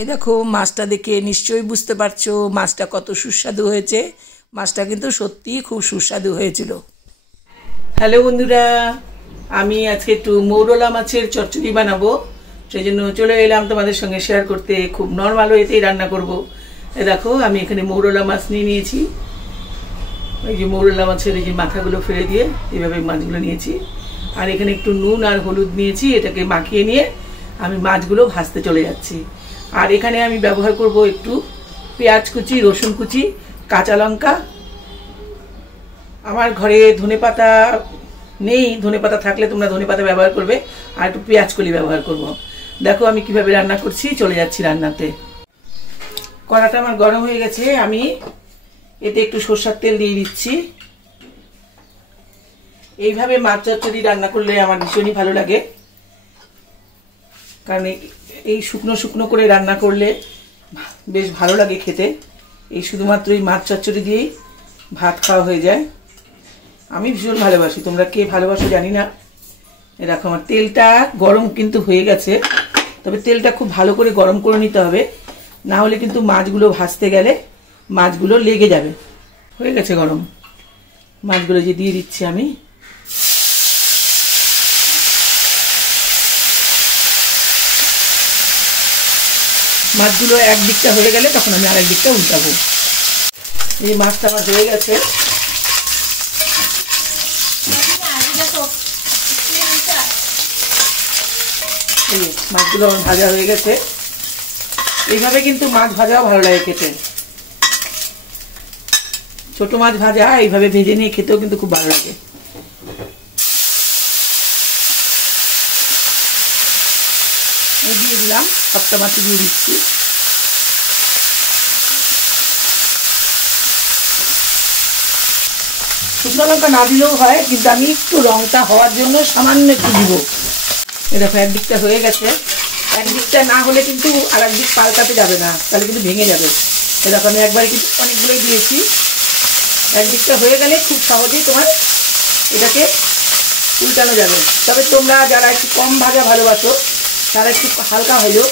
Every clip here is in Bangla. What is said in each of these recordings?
এই দেখো মাছটা দেখে নিশ্চয়ই বুঝতে পারছো মাছটা কত সুস্বাদু হয়েছে। মাছটা কিন্তু সত্যিই খুব সুস্বাদু হয়েছিল। হ্যালো বন্ধুরা, আমি আজকে একটু মৌরলা মাছের চচ্চড়ি বানাবো, সেই জন্য চলে এলাম তোমাদের সঙ্গে শেয়ার করতে। খুব নর্মাল ওয়েতেই রান্না করব। এই দেখো আমি এখানে মৌরলা মাছ নিয়ে নিয়েছি। এই যে মৌরলা মাছের এই যে মাথাগুলো ফেলে দিয়ে এইভাবে মাছগুলো নিয়েছি। আর এখানে একটু নুন আর হলুদ নিয়েছি, এটাকে মাখিয়ে নিয়ে আমি মাছগুলো ভাজতে চলে যাচ্ছি। আর এখানে আমি ব্যবহার করব একটু পেঁয়াজ কুচি, রসুন কুচি, কাঁচা লঙ্কা। আমার ঘরে ধনেপাতা নেই, ধনেপাতা থাকলে তোমরা ধনেপাতা ব্যবহার করবে। আর একটু পেঁয়াজ কলি ব্যবহার করব। দেখো আমি কিভাবে রান্না করছি, চলে যাচ্ছি রান্নাতে। কড়াটা আমার গরম হয়ে গেছে, আমি এতে একটু সরষের তেল দিয়ে দিচ্ছি। এইভাবে মাছ চচ্চড়ি রান্না করলে আমার ভীষণই ভালো লাগে, কারণ এই শুকনো শুকনো করে রান্না করলে বেশ ভালো লাগে খেতে। এই শুধুমাত্র এই মাছ চচ্চড়ি দিয়েই ভাত খাওয়া হয়ে যায়। আমি ভীষণ ভালোবাসি, তোমরা কে ভালোবাসো জানি না। এরকম আমার তেলটা গরম কিন্তু হয়ে গেছে, তবে তেলটা খুব ভালো করে গরম করে নিতে হবে, না হলে কিন্তু মাছগুলো ভাজতে গেলে মাছগুলো লেগে যাবে। হয়ে গেছে গরম, মাছগুলো যে দিয়ে দিচ্ছি আমি। মাছগুলো একদিকটা হয়ে গেলে তখন আমি আরেক দিকটা উল্টাবো। এই মাছটা আমার হয়ে গেছে। এই মাছগুলো আমার ভাজা হয়ে গেছে। এইভাবে কিন্তু মাছ ভাজাও ভালো লাগে খেতে। ছোট মাছ ভাজা এইভাবে ভেজে নিয়ে খেতেও কিন্তু খুব ভালো লাগে। দিয়ে দিলাম, সবটা মাছ দিয়ে দিচ্ছি। শুকনো লঙ্কা না দিলেও হয়, কিন্তু আমি একটু রংটা হওয়ার জন্য সামান্য একটু দিব। এরকম একদিকটা হয়ে গেছে, একদিকটা না হলে কিন্তু আর একদিক পাল্টাতে যাবে না, তাহলে কিন্তু ভেঙে যাবে। এরকম আমি একবারে কিন্তু অনেকগুলোই দিয়েছি। একদিকটা হয়ে গেলে খুব সহজেই তোমার এটাকে উল্টানো যাবে। তবে তোমরা যারা একটু কম ভাজা ভালোবাসো তারা একটু হালকা হলেও,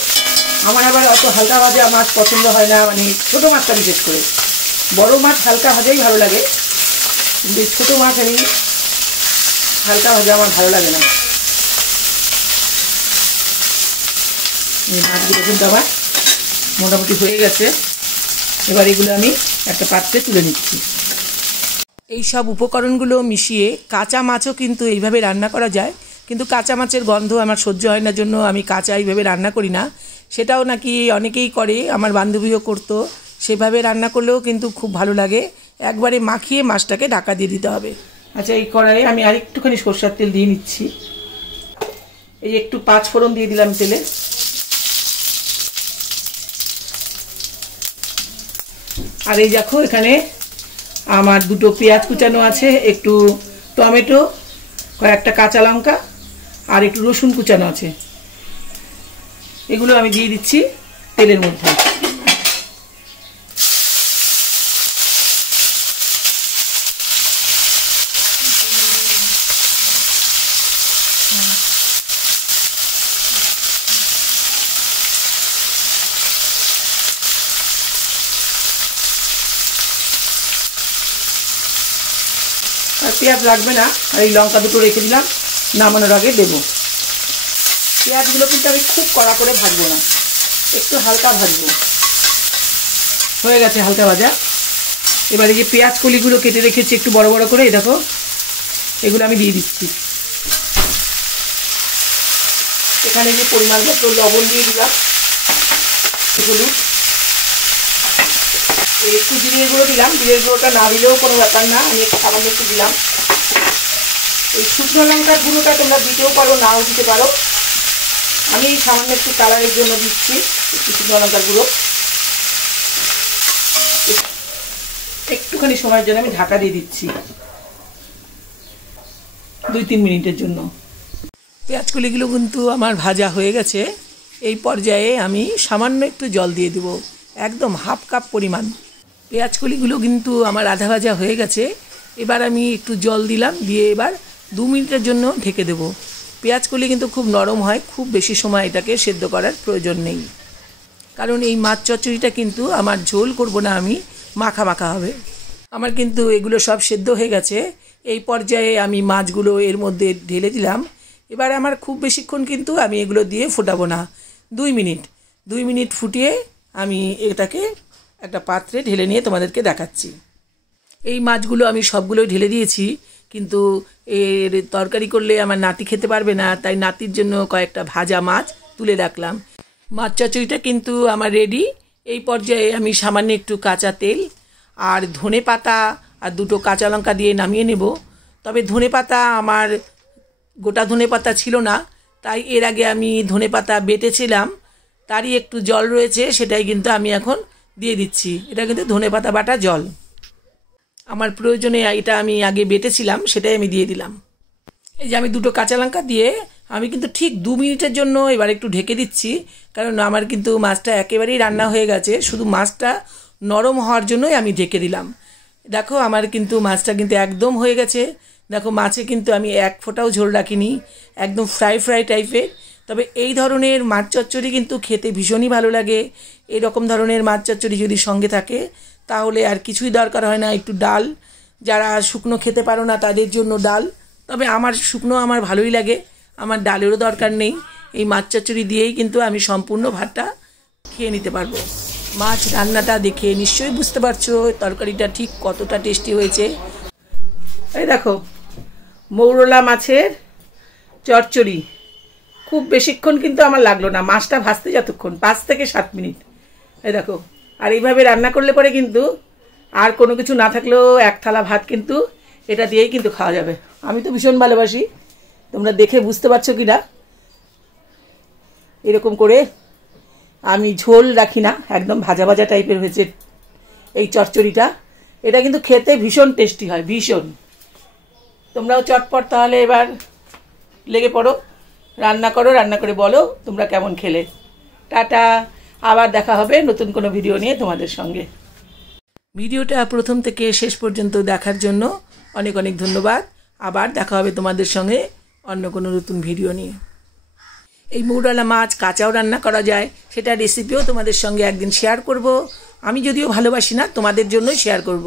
আমার আবার অত হালকা ভাজা মাছ পছন্দ হয় না, মানে ছোটো মাছটা বিশেষ করে। বড় মাছ হালকা ভাজাই ভালো লাগে, কিন্তু ছোটো মাছ আমি হালকা ভাজা আমার ভালো লাগে না। মাছগুলো কিন্তু আমার মোটামুটি হয়ে গেছে। এবার এগুলো আমি একটা পাত্রে তুলে নিচ্ছি। এই সব উপকরণগুলো মিশিয়ে কাঁচা মাছও কিন্তু এইভাবে রান্না করা যায়, কিন্তু কাঁচা মাছের গন্ধ আমার সহ্য হয় না, জন্য আমি কাঁচা এইভাবে রান্না করি না। সেটাও নাকি অনেকেই করে, আমার বান্ধবীও করতো। সেভাবে রান্না করলেও কিন্তু খুব ভালো লাগে। একবারে মাখিয়ে মাছটাকে ঢাকা দিয়ে দিতে হবে। আচ্ছা, এই কড়াইয়ে আমি আর একটুখানি সরষের তেল দিয়ে নিচ্ছি। এই একটু 5 ফোড়ন দিয়ে দিলাম তেলে। আর এই দেখো এখানে আমার 2টো পেঁয়াজ কুচানো আছে, একটু টমেটো, কয়েকটা কাঁচা লঙ্কা আর একটু রসুন কুচানো আছে। এগুলো আমি দিয়ে দিচ্ছি তেলের মধ্যে। আর পেঁয়াজ লাগবে না, আর এই লঙ্কা দুটো রেখে দিলাম, নামানোর আগে দেবো। পেঁয়াজগুলো কিন্তু আমি খুব কড়া করে ভাজবো না, একটু হালকা ভাজবো। হয়ে গেছে হালকা ভাজা। এবারে যে পেঁয়াজ কলিগুলো কেটে রেখেছি একটু বড় বড় করে, এই দেখো এগুলো আমি দিয়ে দিচ্ছি। এখানে যে পরিমাণ মতো লবণ দিয়ে দিলাম, হলুদ, একটু জিরে গুঁড়ো দিলাম। জিরে গুঁড়োটা না দিলেও কোনো ব্যাপার না, আমি একটু সামান্য একটু দিলাম। এই শুকনো লঙ্কার গুঁড়োটা তোমরা দিতেও পারো, নাও দিতে পারো। আমি সামান্য একটু কালারের জন্য দিচ্ছি একটু শুকনো লঙ্কার গুঁড়ো। একটুখানি সময়ের জন্য আমি ঢাকা দিয়ে দিচ্ছি, 2-3 মিনিটের জন্য। পেঁয়াজকলিগুলো কিন্তু আমার ভাজা হয়ে গেছে। এই পর্যায়ে আমি সামান্য একটু জল দিয়ে দেব, একদম হাফ কাপ পরিমাণ। পেঁয়াজকলিগুলো কিন্তু আমার আধা ভাজা হয়ে গেছে। এবার আমি একটু জল দিলাম, দিয়ে এবার 2 মিনিটের জন্য ঢেকে দেব। পেঁয়াজকলি কিন্তু খুব নরম হয়, খুব বেশি সময় এটাকে সেদ্ধ করার প্রয়োজন নেই। কারণ এই মাছ চচ্চড়িটা কিন্তু আমার ঝোল করব না, আমি মাখা মাখা হবে। আমার কিন্তু এগুলো সব সেদ্ধ হয়ে গেছে। এই পর্যায়ে আমি মাছগুলো এর মধ্যে ঢেলে দিলাম। এবার আমার খুব বেশিক্ষণ কিন্তু আমি এগুলো দিয়ে ফোটাবো না, 2 মিনিট ফুটিয়ে আমি এটাকে একটা পাত্রে ঢেলে নিয়ে তোমাদেরকে দেখাচ্ছি। এই মাছগুলো আমি সবগুলোই ঢেলে দিয়েছি, কিন্তু এর তরকারি করলে আমার নাতি খেতে পারবে না, তাই নাতির জন্য কয়েকটা ভাজা মাছ তুলে রাখলাম। মাছ চচ্চড়িটা কিন্তু আমার রেডি। এই পর্যায়ে আমি সামান্য একটু কাঁচা তেল আর ধনে পাতা আর 2টো কাঁচা লঙ্কা দিয়ে নামিয়ে নেব। তবে ধনে পাতা আমার গোটা ধনে পাতা ছিল না, তাই এর আগে আমি ধনে পাতা বেটেছিলাম, তারই একটু জল রয়েছে, সেটাই কিন্তু আমি এখন দিয়ে দিচ্ছি। এটা কিন্তু ধনে পাতা বাটা জল, আমার প্রয়োজনে এটা আমি আগে বেটেছিলাম, সেটাই আমি দিয়ে দিলাম। এই যে আমি 2টো কাঁচা লঙ্কা দিয়ে আমি কিন্তু ঠিক 2 মিনিটের জন্য এবার একটু ঢেকে দিচ্ছি, কারণ আমার কিন্তু মাছটা একেবারেই রান্না হয়ে গেছে, শুধু মাছটা নরম হওয়ার জন্যই আমি ঢেকে দিলাম। দেখো আমার কিন্তু মাছটা কিন্তু একদম হয়ে গেছে। দেখো মাছে কিন্তু আমি এক ফোঁটাও ঝোল রাখিনি, একদম ফ্রাই টাইপের। তবে এই ধরনের মাছ চচ্চড়ি কিন্তু খেতে ভীষণই ভালো লাগে। এরকম ধরনের মাছ চচ্চড়ি যদি সঙ্গে থাকে তাহলে আর কিছুই দরকার হয় না, একটু ডাল, যারা শুকনো খেতে পারো না তাদের জন্য ডাল। তবে আমার শুকনো আমার ভালোই লাগে, আমার ডালেরও দরকার নেই। এই মাছ চচ্চড়ি দিয়েই কিন্তু আমি সম্পূর্ণ ভাতটা খেয়ে নিতে পারবো। মাছ রান্নাটা দেখে নিশ্চয়ই বুঝতে পারছো তরকারিটা ঠিক কতটা টেস্টি হয়েছে। এই দেখো মৌরলা মাছের চচ্চড়ি, খুব বেশিক্ষণ কিন্তু আমার লাগলো না, মাছটা ভাজতে যতক্ষণ 5 থেকে 7 মিনিট। এই দেখো, আর এইভাবে রান্না করলে পরে কিন্তু আর কোনো কিছু না থাকলেও এক থালা ভাত কিন্তু এটা দিয়েই কিন্তু খাওয়া যাবে। আমি তো ভীষণ ভালোবাসি, তোমরা দেখে বুঝতে পারছো কি না। এরকম করে আমি ঝোল রাখি না, একদম ভাজা ভাজা টাইপের হয়েছে এই চচ্চড়িটা। এটা কিন্তু খেতে ভীষণ টেস্টি হয়, ভীষণ। তোমরাও চটপট তাহলে এবার লেগে পড়ো, রান্না করো, রান্না করে বলো তোমরা কেমন খেলে। টাটা, আবার দেখা হবে নতুন কোনো ভিডিও নিয়ে তোমাদের সঙ্গে। ভিডিওটা প্রথম থেকে শেষ পর্যন্ত দেখার জন্য অনেক অনেক ধন্যবাদ। আবার দেখা হবে তোমাদের সঙ্গে অন্য কোনো নতুন ভিডিও নিয়ে। এই মৌরলা মাছ কাঁচাও রান্না করা যায়, সেটা রেসিপিও তোমাদের সঙ্গে একদিন শেয়ার করব। আমি যদিও ভালোবাসি না, তোমাদের জন্যই শেয়ার করব।